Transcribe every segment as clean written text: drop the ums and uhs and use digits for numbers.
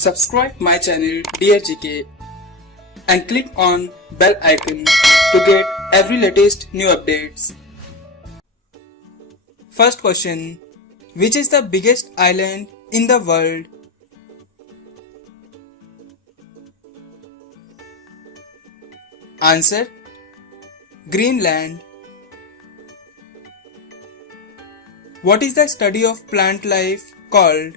Subscribe my channel Dear GK and click on bell icon to get every latest new updates. First question. Which is the biggest island in the world? Answer. Greenland. What is the study of plant life called?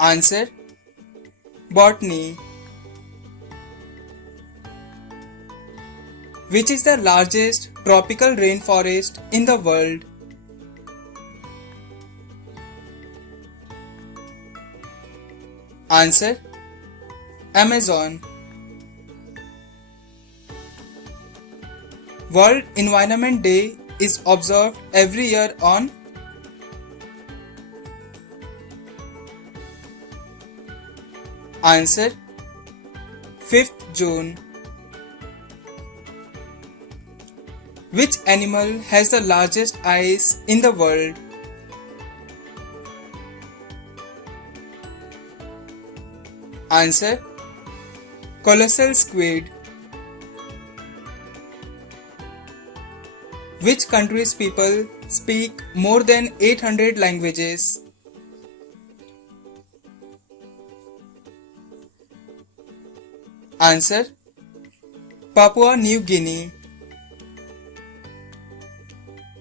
Answer. Botany. Which is the largest tropical rainforest in the world? Answer. Amazon. World Environment Day is observed every year on Answer. 5th June. Which animal has the largest eyes in the world? Answer. Colossal squid. Which country's people speak more than 800 languages? Answer. Papua New Guinea.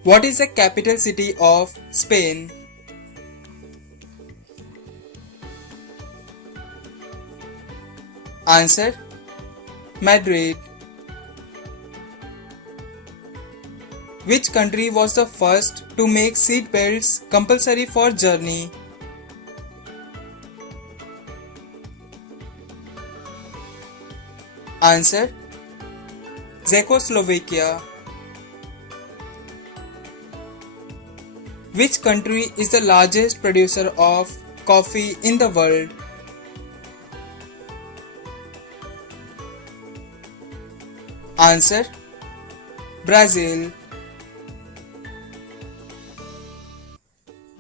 What is the capital city of Spain? Answer. Madrid. Which country was the first to make seat belts compulsory for journey? Answer. Czechoslovakia. Which country is the largest producer of coffee in the world? Answer. Brazil.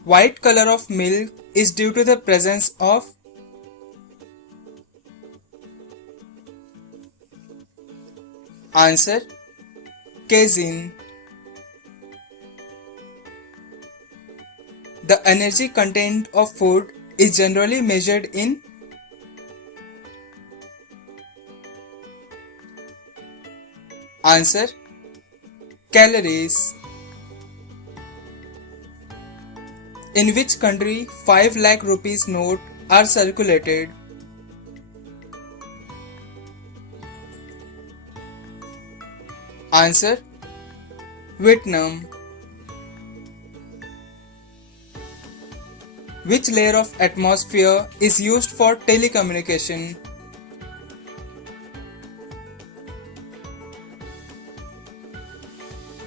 White color of milk is due to the presence of Answer. Casein. The energy content of food is generally measured in Answer. Calories. In which country 5 lakh rupees note are circulated? Answer. Vietnam. Which layer of atmosphere is used for telecommunication?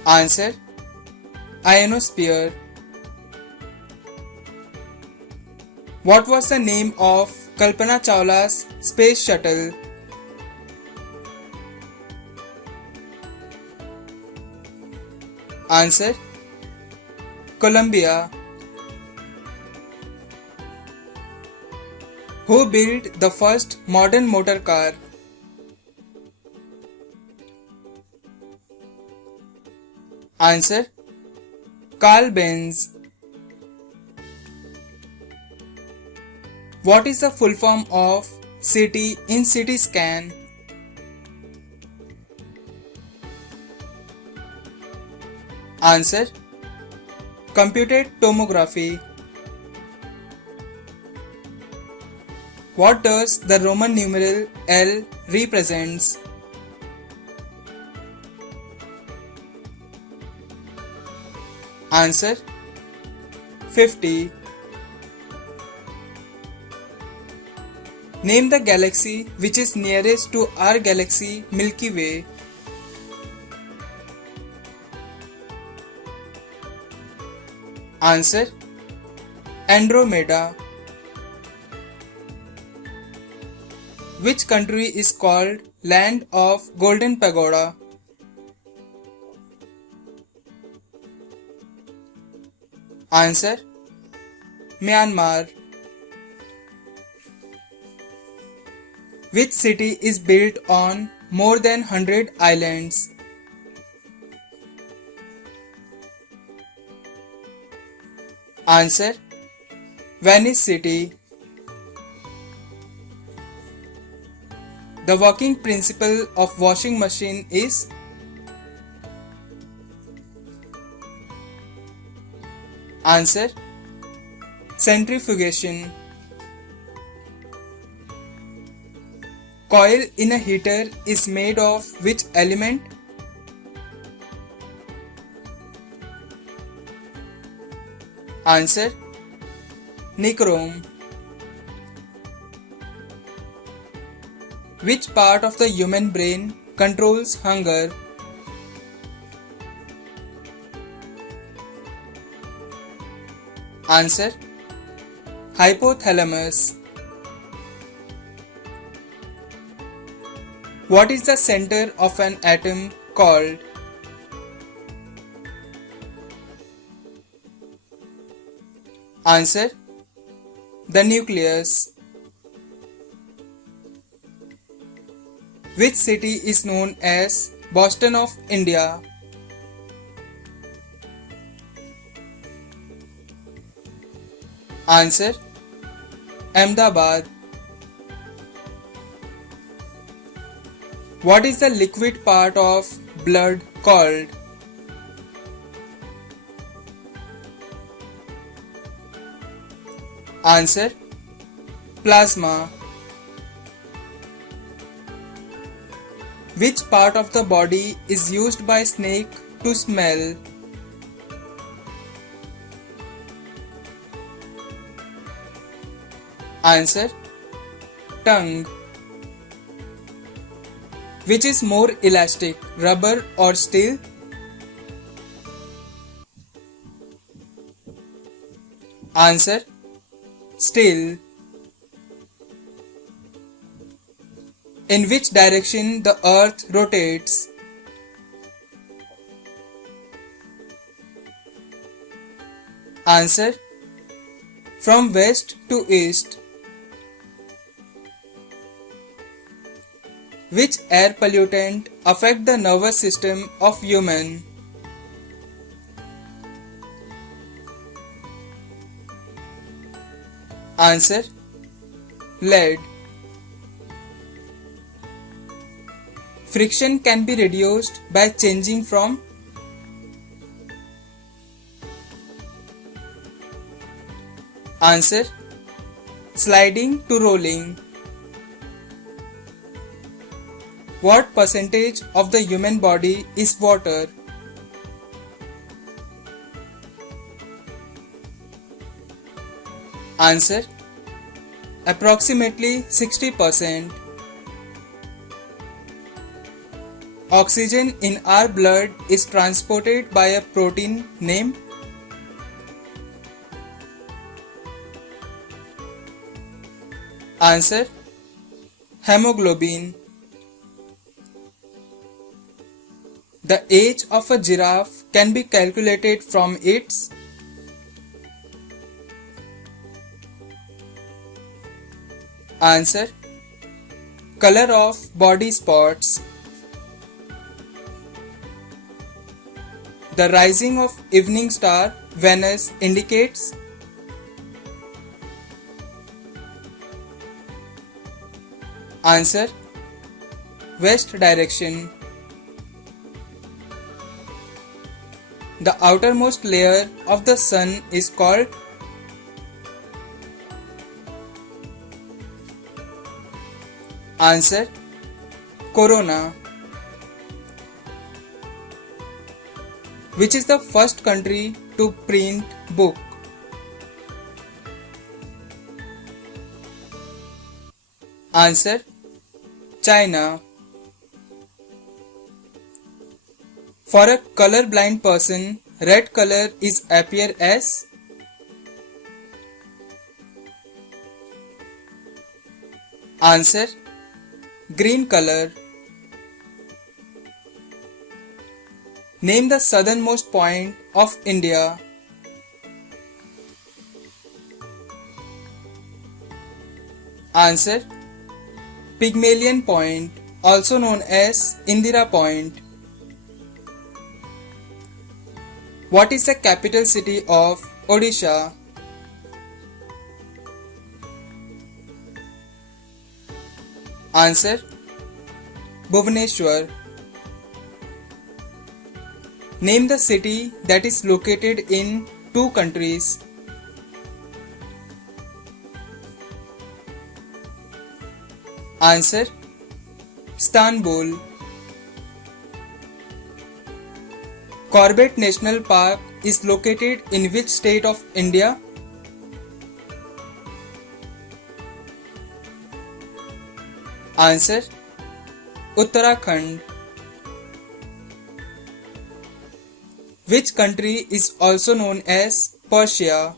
Answer. Ionosphere. What was the name of Kalpana Chawla's space shuttle? Answer. Columbia. Who built the first modern motor car? Answer. Carl Benz. What is the full form of CT in CT scan? Answer. Computed tomography. What does the Roman numeral L represents? Answer. 50. Name the galaxy which is nearest to our galaxy Milky Way. Answer. Andromeda. Which country is called Land of Golden Pagoda? Answer: Myanmar. Which city is built on more than 100 islands? Answer: Venice City. The working principle of washing machine is? Answer: centrifugation. Coil in a heater is made of which element? Answer: nichrome. Which part of the human brain controls hunger? Answer: hypothalamus. What is the center of an atom called? Answer: the nucleus. Which city is known as Boston of India? Answer: Ahmedabad. What is the liquid part of blood called? Answer: plasma. Which part of the body is used by snake to smell? Answer: tongue. Which is more elastic, rubber or steel? Answer: steel. In which direction the earth rotates? Answer: from west to east. Which air pollutant affect the nervous system of human? Answer: lead. Friction can be reduced by changing from? Answer: sliding to rolling. What percentage of the human body is water? Answer: approximately 60%. Oxygen in our blood is transported by a protein named? Answer: hemoglobin. The age of a giraffe can be calculated from its? Answer: color of body spots. The rising of evening star Venus indicates? Answer: west direction. The outermost layer of the sun is called? Answer: corona. Which is the first country to print book? Answer: China. For a color-blind person, red color is appear as? Answer: green color. Name the southernmost point of India. Answer: Pygmalion Point, also known as Indira Point. What is the capital city of Odisha? Answer: Bhubaneswar. Name the city that is located in two countries. Answer: Istanbul. Corbett National Park is located in which state of India? Answer: Uttarakhand. Which country is also known as Persia?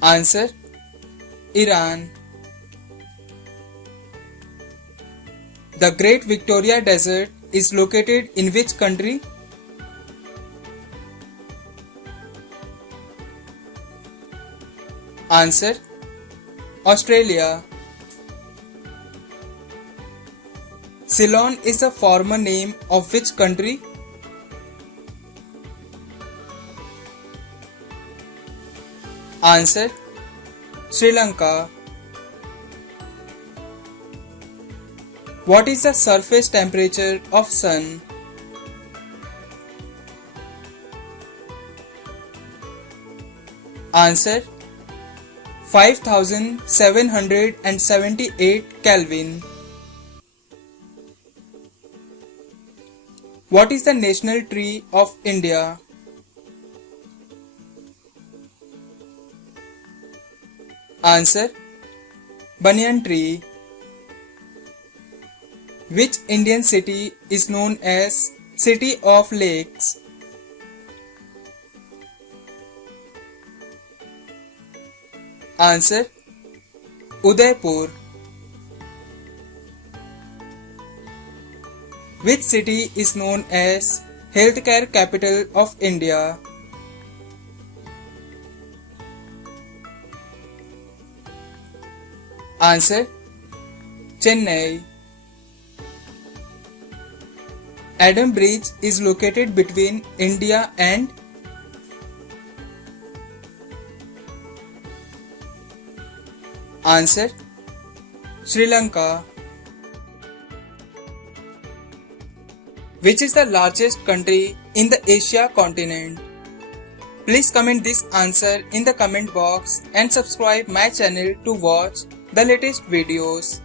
Answer: Iran. The Great Victoria Desert is located in which country? Answer: Australia. Ceylon is the former name of which country? Answer: Sri Lanka. What is the surface temperature of Sun? Answer: 5778 Kelvin. What is the national tree of India? Answer: Banyan tree. Which Indian city is known as City of Lakes? Answer: Udaipur. Which city is known as Healthcare Capital of India? Answer: Chennai. Adam Bridge is located between India and Answer: Sri Lanka. Which is the largest country in the Asia continent? Please comment this answer in the comment box and subscribe my channel to watch the latest videos.